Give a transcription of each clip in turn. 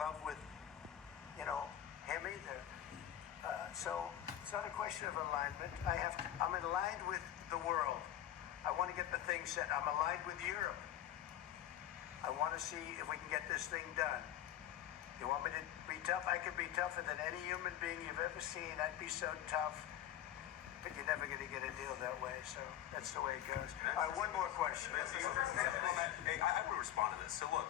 love with, him either. So it's not a question of alignment. I'm aligned with the world. I want to get the thing set. I'm aligned with Europe. I want to see if we can get this thing done. You want me to be tough? I could be tougher than any human being you've ever seen. I'd be so tough. But you're never going to get a deal that way, so that's the way it goes. All right, one more question. Hey, I would respond to this. So look,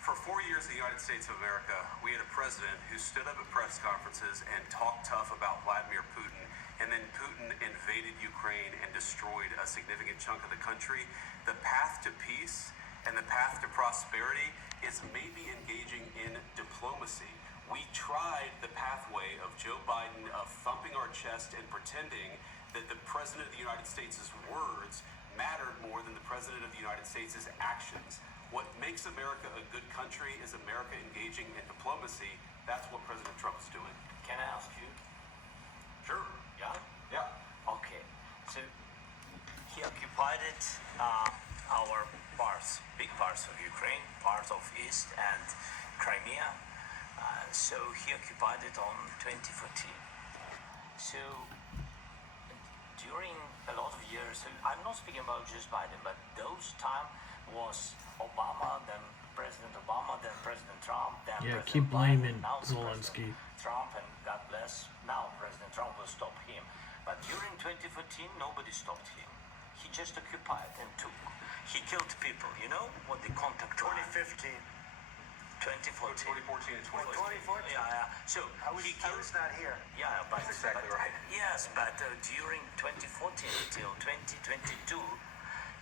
for 4 years in the United States of America, we had a president who stood up at press conferences and talked tough about Vladimir Putin, and then Putin invaded Ukraine and destroyed a significant chunk of the country. The path to peace and the path to prosperity is maybe engaging in diplomacy. We tried the pathway of Joe Biden of thumping our chest and pretending that the President of the United States' words mattered more than the President of the United States' actions. What makes America a good country is America engaging in diplomacy. That's what President Trump is doing. Can I ask you? Sure. Yeah? Yeah. Okay. So he occupied our parts, big parts of Ukraine, parts of East and Crimea. So he occupied it on 2014. So during a lot of years, so I'm not speaking about just Biden, but those time was Obama, then President Obama, then President Trump, then Yeah, President keep blaming Biden, now Zelanskyy. Trump, and God bless, now President Trump will stop him. But during 2014, nobody stopped him. He just occupied and took. He killed people. You know what the contact line? 2015. 2014. 2014 and 2015. 2014? Yeah. So I was not here. Yeah, but That's exactly right. Yes, but during 2014 till 2022,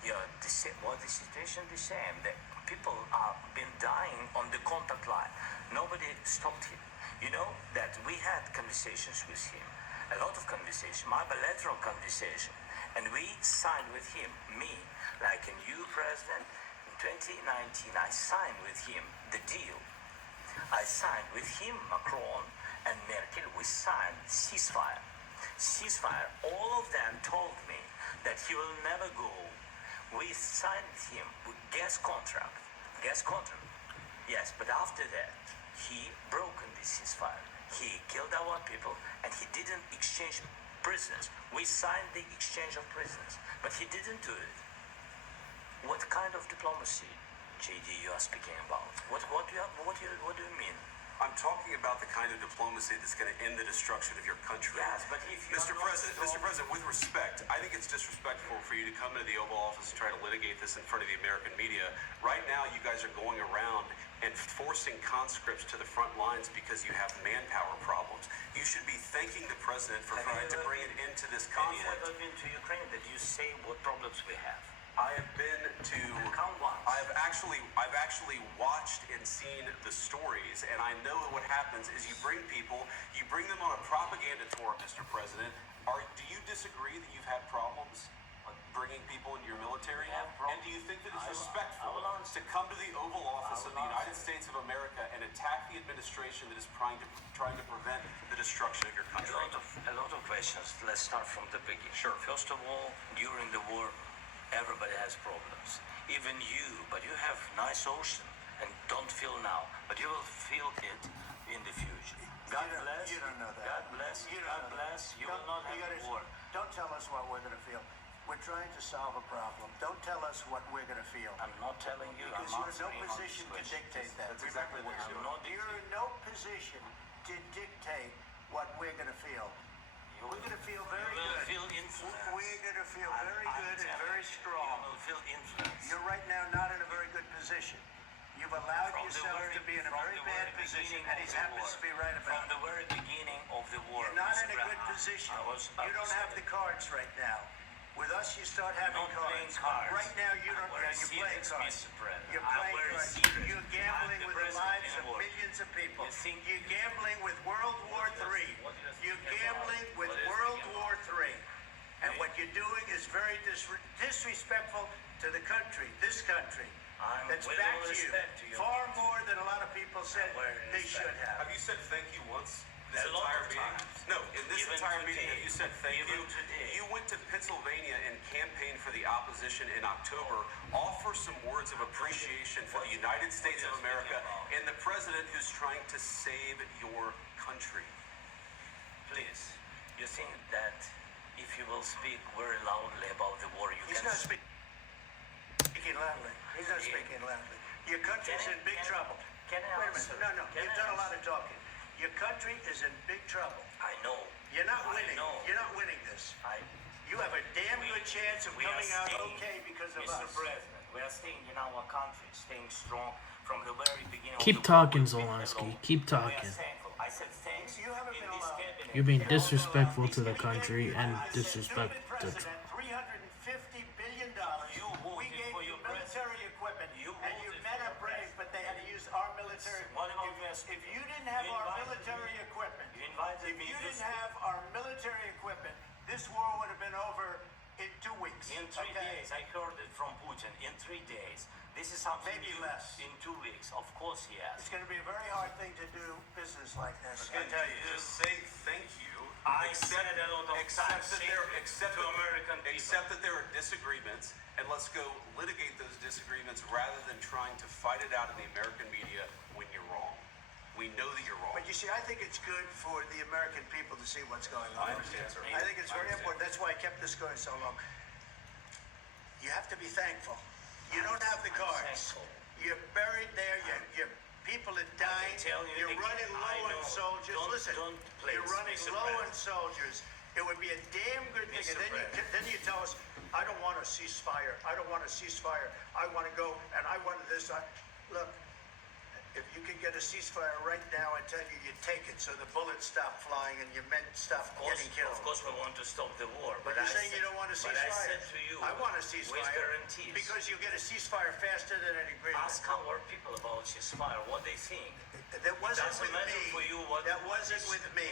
the situation the same. The people are been dying on the contact line. Nobody stopped him. You know that we had conversations with him, a lot of conversation, my bilateral conversation, and we signed with him, me, like a new president. In 2019, I signed with him the deal. I signed with him, Macron and Merkel, we signed ceasefire. Ceasefire, all of them told me that he will never go. We signed with him with gas contract. Yes, but after that, he broken the ceasefire. He killed our people and he didn't exchange prisoners. We signed the exchange of prisoners, but he didn't do it. What kind of diplomacy, JD, you are speaking about? What do you mean? I'm talking about the kind of diplomacy that's going to end the destruction of your country. Yes, but if you Mr. President, with respect, I think it's disrespectful for you to come into the Oval Office and try to litigate this in front of the American media. Right now, you guys are going around and forcing conscripts to the front lines because you have manpower problems. You should be thanking the President for trying to bring it into this conflict. Have you ever been to Ukraine? That you say what problems we have? I have been to. Count once. I've actually watched and seen the stories, and I know what happens is you bring them on a propaganda tour, Mr. President. Do you disagree that you've had problems bringing people into your military? And do you think that it's respectful to come to the Oval Office of the United States of America and attack the administration that is trying to prevent the destruction of your country? A lot of questions. Let's start from the beginning. Sure. First of all, during the war, everybody has problems. Even you, but you have nice ocean and don't feel now, but you will feel it in the future. God bless. You don't know that. God bless. God bless. You will not have a war. Don't tell us what we're going to feel. We're trying to solve a problem. Don't tell us what we're going to feel. I'm not telling you. Because I'm you're in no answering position on to this dictate that. That's exactly what you're doing. You're in no position to dictate what we're going to feel. We're going to feel very good. Feel influence. We're going to feel very good and very strong. You will feel influence. You're right now not in a very good position. You've allowed yourself to be in a very bad position, and he happens to be right about it. From the very beginning of the war. You're not in a good position. You don't have the cards right now. With us, you start having cards. Right now, you're playing cards. You're playing cards. You're gambling with the lives of millions of people. You're gambling with World War III. You're gambling with World War III. And what you're doing is very disrespectful to the country, this country. That's back to you. Far more than a lot of people said they should have. Have you said thank you once? This entire meeting? No, in this entire meeting, have you said thank you? You went to Pennsylvania and campaigned for the opposition in October. Offer some words of appreciation for the United States of America. And the president who's trying to save your country. Please, you think that if you will speak very loudly about the war, you He's can... not speaking loudly. He's not speaking loudly. Your country's in big trouble. Can I Wait a answer? minute. No, Can you've I done a lot answer? of talking. Your country is in big trouble. I know. You're not I winning. know. You're not winning this. You have a damn good chance of We are coming out staying, okay because of Mr. us. President, we are staying in our country, staying strong from the very beginning. Keep of the war. talking, We've been Zelanskyy. alone. Keep We talking. are thankful. I said thanks You haven't in been this allowed. cabinet. You're being And also disrespectful to the this country and I said, disrespect stupid the. president, $350 billion. You voted We gave for you your military equipment, You and you voted men for are your brave, but they had to use our military. What about West? If you didn't have You our invited military me. equipment, You invited if me you to didn't speak. have our military equipment, this war would have been over in 2 weeks. In 3 okay? days, I heard it from Putin. In 3 days. This is something Maybe new. less. In 2 weeks, of course he has. It's going to be a very hard thing to do business like this. I And tell you. just say thank you. I said a lot of accept times that to American people. accept that there are disagreements, and let's go litigate those disagreements rather than trying to fight it out in the American media when you're wrong. We know that you're wrong. But you see, I think it's good for the American people to see what's going on. I understand, sir. I think it's very I understand. important. That's why I kept this going so long. You have to be thankful. You don't have the I'm cards. thankful. You're buried there. Your people are dying. tell you You're again, running I low on know. soldiers. Listen, Don't please, you're running Mr. low on President. soldiers. It would be a damn good thing. Mr. And then you tell us, I don't want a ceasefire. I don't want a ceasefire. I want to go and I want this. Look, if you can get a ceasefire right now, I tell you, you take it so the bullets stop flying and your men stop getting killed. Of course, we want to stop the war. But you're saying you don't want a ceasefire. But I said to you, I want a ceasefire. with guarantees. Because you get a ceasefire faster than an agreement. Ask our people about ceasefire, what they think. That wasn't doesn't with matter me. for you what- That what wasn't is- with me.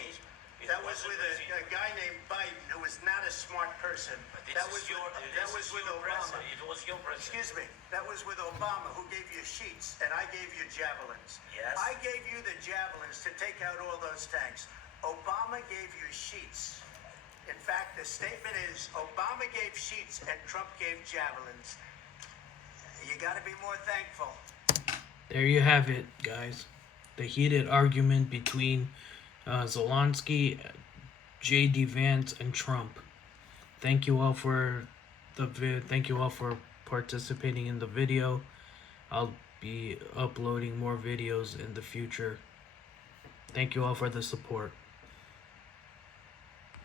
it That was wasn't with with you. a guy named Biden who was not a smart person. But this That is was your, that was with Obama. president. It was your president. Excuse me. That was with Obama, who gave you sheets, and I gave you javelins. Yes. I gave you the javelins to take out all those tanks. Obama gave you sheets. In fact, the statement is Obama gave sheets and Trump gave javelins. You got to be more thankful. There you have it, guys. The heated argument between Zelanskyy, J.D. Vance, and Trump. Thank you all for thank you all for participating in the video. I'll be uploading more videos in the future. Thank you all for the support.